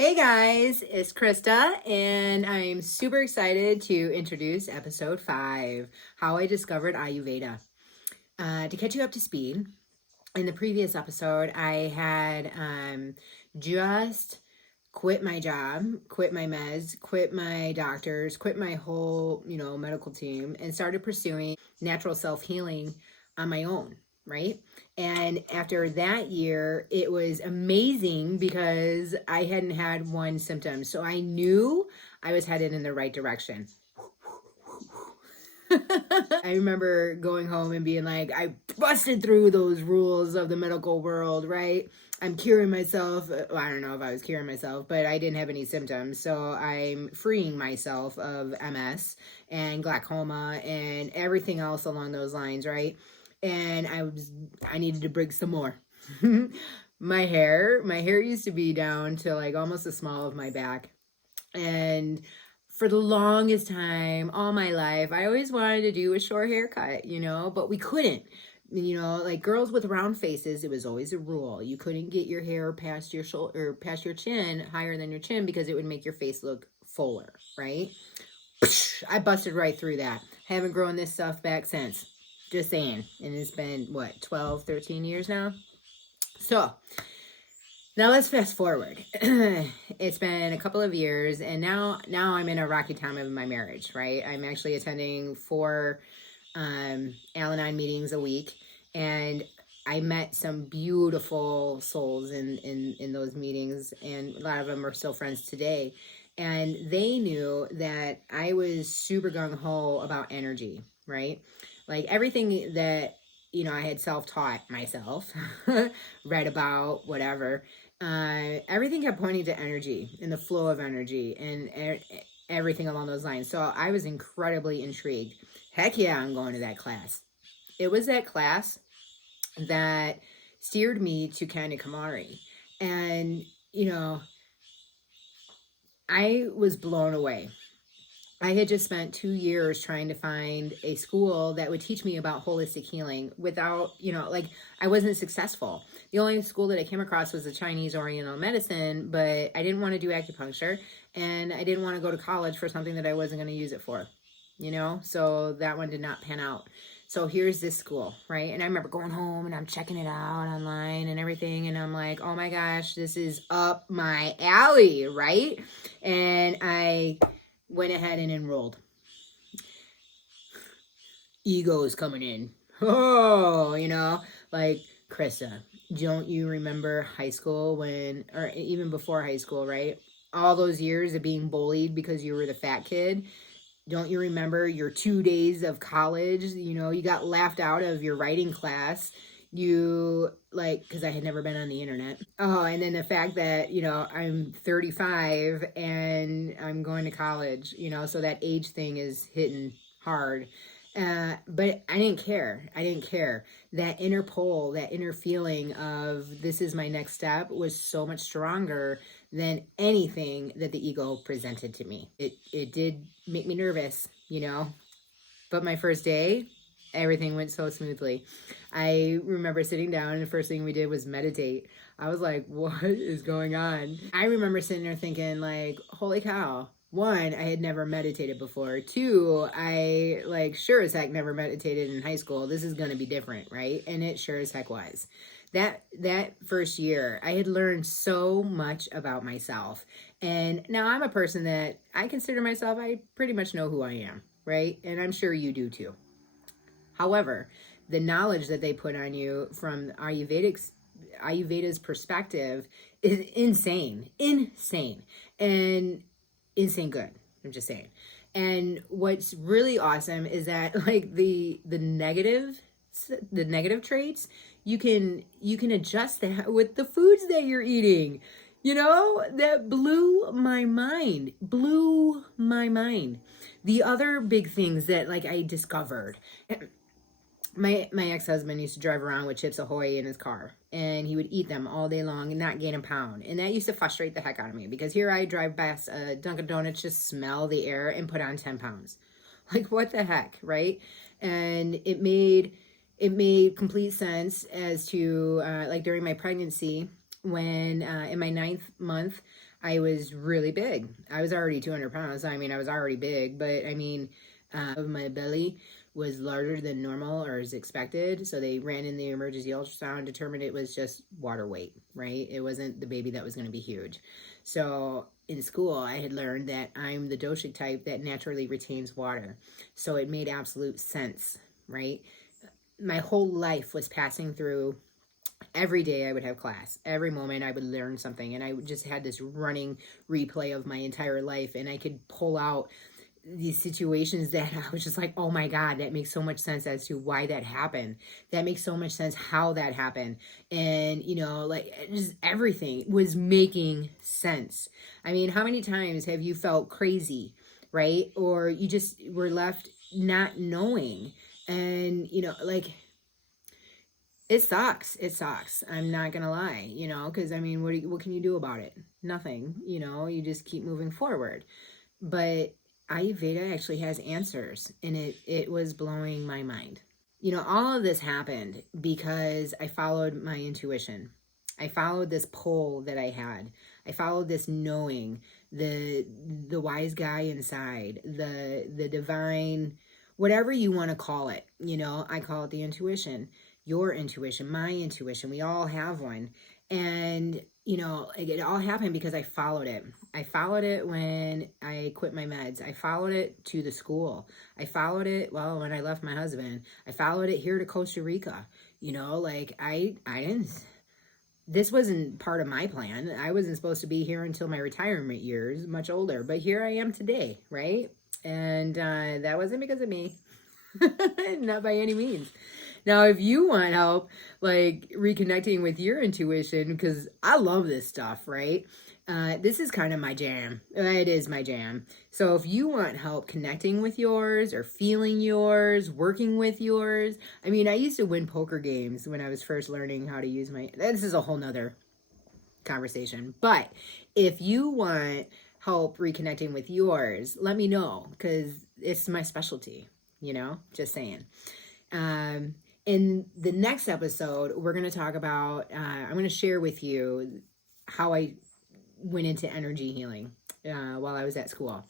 Hey guys, it's Krista, and I'm super excited to introduce episode 5, How I Discovered Ayurveda. To catch you up to speed, in the previous episode, I had just quit my job, quit my meds, quit my doctors, quit my whole, medical team, and started pursuing natural self-healing on my own, right? And after that year, it was amazing because I hadn't had one symptom. So I knew I was headed in the right direction. I remember going home and being like, I busted through those rules of the medical world, right? I'm curing myself. Well, I don't know if I was curing myself, but I didn't have any symptoms. So I'm freeing myself of MS and glaucoma and everything else along those lines, right? And I needed to bring some more. My hair used to be down to like almost the small of my back. And for the longest time, all my life, I always wanted to do a short haircut, but we couldn't. Like girls with round faces, it was always a rule. You couldn't get your hair past your shoulder or past your chin, higher than your chin, because it would make your face look fuller, right? I busted right through that. Haven't grown this stuff back since. Just saying. And it's been, what, 12, 13 years now? So, now let's fast forward. It's been a couple of years, and now I'm in a rocky time of my marriage, right? I'm actually attending 4 Al-Anon meetings a week, and I met some beautiful souls in those meetings, and a lot of them are still friends today. And they knew that I was super gung-ho about energy, right? Like everything that, I had self-taught myself, read about, whatever. Everything kept pointing to energy and the flow of energy and everything along those lines. So I was incredibly intrigued. Heck yeah, I'm going to that class. It was that class that steered me to Kanyakumari. And, I was blown away. I had just spent 2 years trying to find a school that would teach me about holistic healing without, I wasn't successful. The only school that I came across was the Chinese Oriental medicine, but I didn't want to do acupuncture, and I didn't want to go to college for something that I wasn't going to use it for, so that one did not pan out. So here's this school, right? And I remember going home and I'm checking it out online and everything. And I'm like, oh my gosh, this is up my alley, right? And I went ahead and enrolled. Ego's coming in. Oh, like Krista, don't you remember high school or even before high school, right? All those years of being bullied because you were the fat kid. Don't you remember your 2 days of college? You got laughed out of your writing class. Because I had never been on the internet. Oh, and then the fact that, I'm 35 and I'm going to college, so that age thing is hitting hard. But I didn't care. That inner pull, that inner feeling of this is my next step was so much stronger than anything that the ego presented to me. It did make me nervous, but my first day, everything went so smoothly. I remember sitting down and the first thing we did was meditate. I was like, what is going on? I remember sitting there thinking like, holy cow. 1, I had never meditated before. 2, I sure as heck never meditated in high school. This is going to be different, right? And it sure as heck was. That first year, I had learned so much about myself. And now I'm a person that I consider myself, I pretty much know who I am, right? And I'm sure you do too. However, the knowledge that they put on you from Ayurveda's perspective is insane, and insane good. I'm just saying. And what's really awesome is that like the negative traits, you can adjust that with the foods that you're eating. That blew my mind. The other big things that like I discovered. My ex-husband used to drive around with Chips Ahoy in his car, and he would eat them all day long and not gain a pound. And that used to frustrate the heck out of me because here I drive past Dunkin' Donuts, just smell the air and put on 10 pounds. Like, what the heck, right? And it made complete sense as to like during my pregnancy when in my 9th month I was really big. I was already 200 pounds. I mean, I was already big, but I mean, of my belly was larger than normal or as expected. So they ran in the emergency ultrasound, determined it was just water weight, right? It wasn't the baby that was going to be huge. So in school, I had learned that I'm the doshic type that naturally retains water. So it made absolute sense, right? My whole life was passing through. Every day I would have class. Every moment I would learn something. And I just had this running replay of my entire life. And I could pull out these situations that I was just like, oh my God, that makes so much sense as to why that happened. That makes so much sense how that happened. And, you know, like just everything was making sense. I mean, how many times have you felt crazy, right? Or you just were left not knowing? And, you know, like, it sucks. It sucks. I'm not gonna lie, you know, because I mean, what can you do about it? Nothing. You know, you just keep moving forward. But Ayurveda actually has answers, and it was blowing my mind. You know, all of this happened because I followed my intuition. I followed this pull that I had. I followed this knowing, the wise guy inside, the divine, whatever you want to call it. You know, I call it the intuition, your intuition, my intuition. We all have one. And, you know, it all happened because I followed it. I followed it when I quit my meds. I followed it to the school. I followed it, well, when I left my husband. I followed it here to Costa Rica. You know, like I didn't, this wasn't part of my plan. I wasn't supposed to be here until my retirement years, much older. But here I am today, right? And that wasn't because of me. Not by any means. Now, if you want help, like reconnecting with your intuition, because I love this stuff, right? This is kind of my jam. It is my jam. So if you want help connecting with yours or feeling yours, working with yours, I mean, I used to win poker games when I was first learning how to use my, this is a whole nother conversation. But if you want help reconnecting with yours, let me know, because it's my specialty, you know, just saying. In the next episode, we're going to talk about, I'm going to share with you how I went into energy healing while I was at school.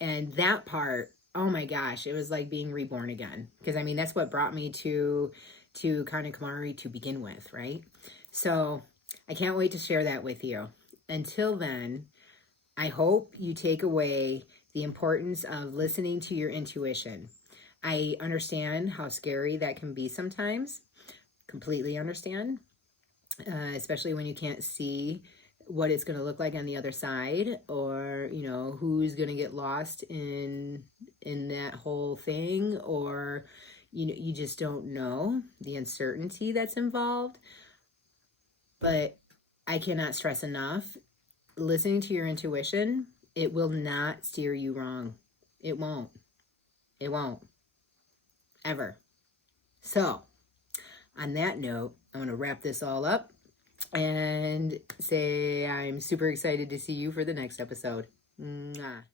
And that part, oh my gosh, it was like being reborn again. Because I mean, that's what brought me to Kanyakumari to begin with, right? So I can't wait to share that with you. Until then, I hope you take away the importance of listening to your intuition. I understand how scary that can be sometimes. Completely understand. Especially when you can't see what it's going to look like on the other side, or you know who's going to get lost in that whole thing, or you know, you just don't know the uncertainty that's involved. But I cannot stress enough, listening to your intuition, it will not steer you wrong. It won't ever. So on that note, I'm going to wrap this all up and say I'm super excited to see you for the next episode. Mwah.